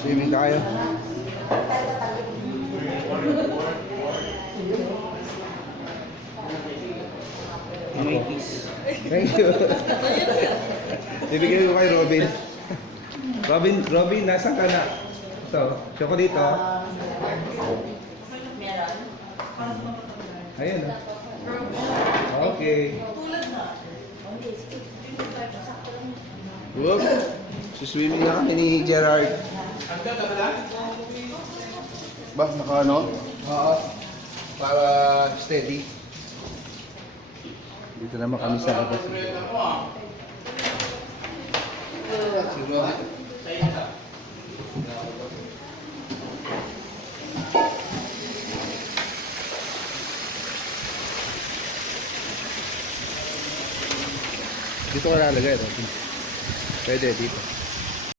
Swimming tayo. Thank you. Bibigyan ko kay Robin. Robin, nasaan ka na? Ito, show ko dito. Ayan. Okay. Whoop. Swimming na kami ni Gerard. Ba, naka ano? Oo. Para steady. Dito naman kami sa labas. Si Robin. Dito ko lalagay. Pwede dito.